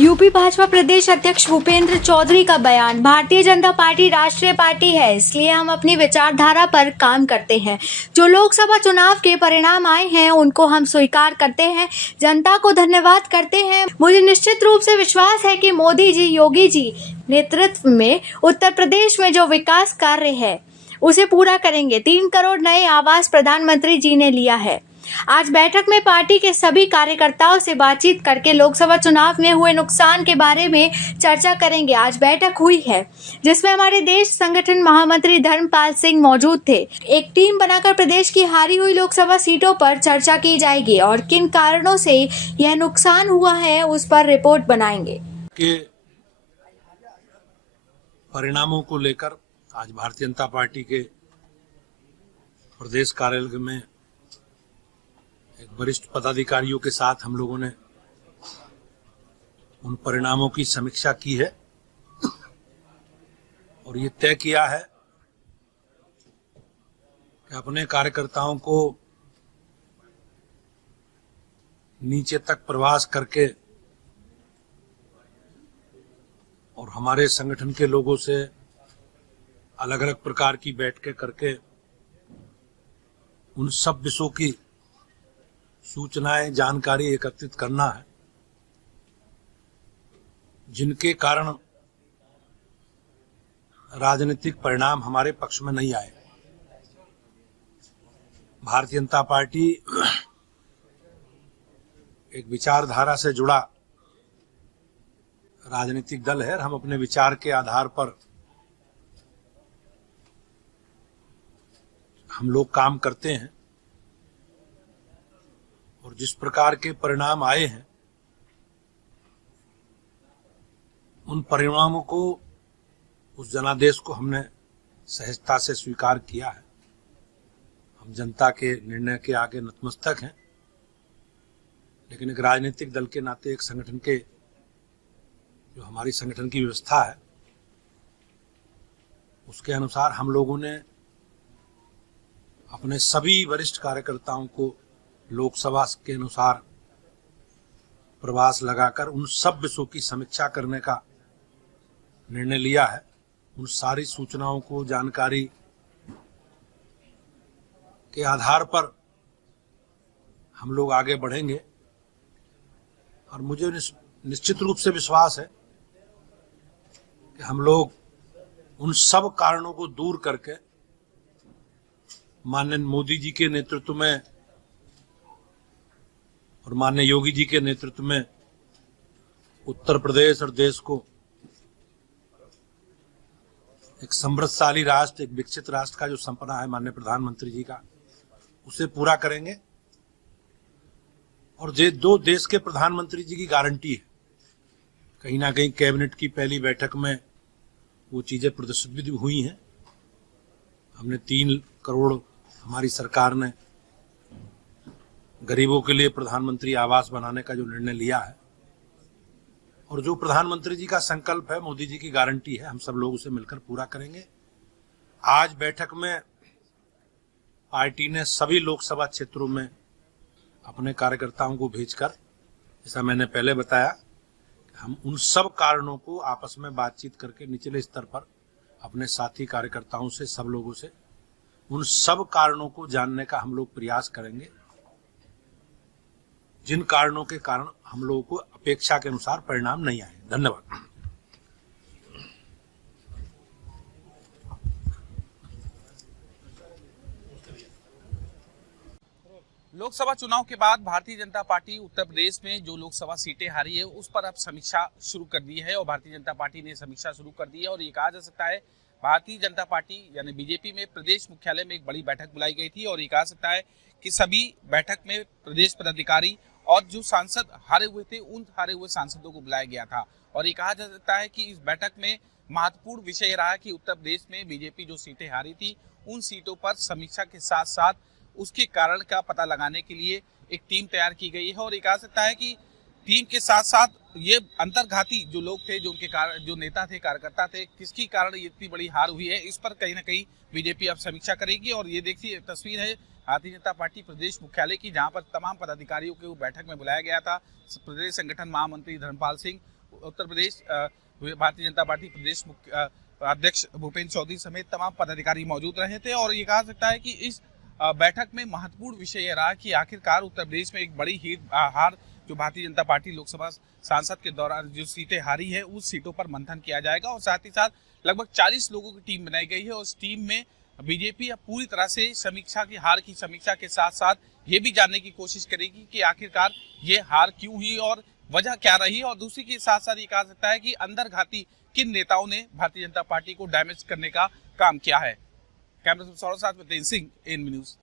UP Bhajpa प्रदेश अध्यक्ष भूपेंद्र चौधरी का बयान। भारतीय जनता पार्टी राष्ट्रीय पार्टी है, इसलिए हम अपनी विचारधारा पर काम करते हैं। जो लोकसभा चुनाव के परिणाम आए हैं उनको हम स्वीकार करते हैं, जनता को धन्यवाद करते हैं। मुझे निश्चित रूप से विश्वास है कि मोदी जी, योगी जी नेतृत्व में उत्तर प्रदेश में जो विकास कार्य है उसे पूरा करेंगे। 3 करोड़ नए आवास प्रधानमंत्री जी ने लिया है। आज बैठक में पार्टी के सभी कार्यकर्ताओं से बातचीत करके लोकसभा चुनाव में हुए नुकसान के बारे में चर्चा करेंगे। आज बैठक हुई है जिसमें हमारे देश संगठन महामंत्री धर्मपाल सिंह मौजूद थे। एक टीम बनाकर प्रदेश की हारी हुई लोकसभा सीटों पर चर्चा की जाएगी और किन कारणों से यह नुकसान हुआ है उस पर रिपोर्ट बनाएंगे। के परिणामों को लेकर आज भारतीय जनता पार्टी के प्रदेश कार्यालय में वरिष्ठ पदाधिकारियों के साथ हम लोगों ने उन परिणामों की समीक्षा की है और ये तय किया है कि अपने कार्यकर्ताओं को नीचे तक प्रवास करके और हमारे संगठन के लोगों से अलग अलग प्रकार की बैठकें करके उन सब विषयों की सूचनाएं, जानकारी एकत्रित करना है जिनके कारण राजनीतिक परिणाम हमारे पक्ष में नहीं आए। भारतीय जनता पार्टी एक विचारधारा से जुड़ा राजनीतिक दल है और हम अपने विचार के आधार पर हम लोग काम करते हैं और जिस प्रकार के परिणाम आए हैं उन परिणामों को, उस जनादेश को हमने सहजता से स्वीकार किया है। हम जनता के निर्णय के आगे नतमस्तक हैं, लेकिन एक राजनीतिक दल के नाते, एक संगठन के, जो हमारी संगठन की व्यवस्था है उसके अनुसार हम लोगों ने अपने सभी वरिष्ठ कार्यकर्ताओं को लोकसभा के अनुसार प्रवास लगाकर उन सब विषयों की समीक्षा करने का निर्णय लिया है। उन सारी सूचनाओं को, जानकारी के आधार पर हम लोग आगे बढ़ेंगे और मुझे निश्चित रूप से विश्वास है कि हम लोग उन सब कारणों को दूर करके माननीय मोदी जी के नेतृत्व में और माननीय योगी जी के नेतृत्व में उत्तर प्रदेश और देश को एक समृद्धशाली राष्ट्र, एक विकसित राष्ट्र का जो सपना है माननीय प्रधानमंत्री जी का, उसे पूरा करेंगे। और ये दो देश के प्रधानमंत्री जी की गारंटी है। कहीं ना कहीं कैबिनेट की पहली बैठक में वो चीजें प्रदर्शित भी हुई हैं। हमने 3 करोड़ हमारी सरकार ने गरीबों के लिए प्रधानमंत्री आवास बनाने का जो निर्णय लिया है और जो प्रधानमंत्री जी का संकल्प है, मोदी जी की गारंटी है, हम सब लोग उसे मिलकर पूरा करेंगे। आज बैठक में पार्टी ने सभी लोकसभा क्षेत्रों में अपने कार्यकर्ताओं को भेजकर, जैसा मैंने पहले बताया, हम उन सब कारणों को आपस में बातचीत करके निचले स्तर पर अपने साथी कार्यकर्ताओं से, सब लोगों से उन सब कारणों को जानने का हम लोग प्रयास करेंगे जिन कारणों के कारण हम लोगों को अपेक्षा के अनुसार परिणाम नहीं आए। धन्यवाद। लोकसभा चुनाव के बाद भारतीय जनता पार्टी उत्तर प्रदेश में जो लोकसभा सीटें हारी है उस पर अब समीक्षा शुरू कर दी है और भारतीय जनता पार्टी ने समीक्षा शुरू कर दी है। और ये कहा जा सकता है भारतीय जनता पार्टी यानी बीजेपी में प्रदेश मुख्यालय में एक बड़ी बैठक बुलाई गई थी और ये कहा सकता है कि सभी बैठक में प्रदेश पदाधिकारी और जो सांसद हारे हुए थे उन हारे हुए सांसदों को बुलाया गया था। और ये कहा जा सकता है कि इस बैठक में महत्वपूर्ण विषय रहा कि उत्तर प्रदेश में बीजेपी जो सीटें हारी थी उन सीटों पर समीक्षा के साथ साथ उसके कारण का पता लगाने के लिए एक टीम तैयार की गई है। और ये कहा सकता है कि टीम के साथ साथ ये अंतर्घाती जो लोग थे, जो उनके जो नेता थे, कार्यकर्ता थे, किसकी कारण ये इतनी बड़ी हार हुई है, इस पर कहीं ना कहीं बीजेपी अब समीक्षा करेगी। और ये देखिए तस्वीर है भारतीय जनता पार्टी प्रदेश मुख्यालय की, जहां पर तमाम पदाधिकारियों को बैठक में बुलाया गया था। प्रदेश संगठन महामंत्री धर्मपाल सिंह उत्तर प्रदेश भारतीय जनता पार्टी प्रदेश मुख्य अध्यक्ष भूपेंद्र चौधरी समेत तमाम पदाधिकारी मौजूद रहे थे और ये कहा सकता है कि इस बैठक में महत्वपूर्ण विषय यह रहा कि आखिरकार उत्तर प्रदेश में एक बड़ी हार जो भारतीय जनता पार्टी लोकसभा सांसद के दौरान जो सीटें हारी है उस सीटों पर मंथन किया जाएगा और साथ ही साथ लगभग 40 लोगों की टीम बनाई गई है। उस टीम में बीजेपी अब पूरी तरह से हार की समीक्षा के साथ साथ ये भी जानने की कोशिश करेगी कि आखिरकार ये हार क्यों हुई और वजह क्या रही, और दूसरी के साथ साथ ये कहा सकता है कि अंतर्घाती किन नेताओं ने भारतीय जनता पार्टी को डैमेज करने का काम किया है। कैमरा पर्सन सौरभ साथ में तेज सिंह, एएनबी न्यूज।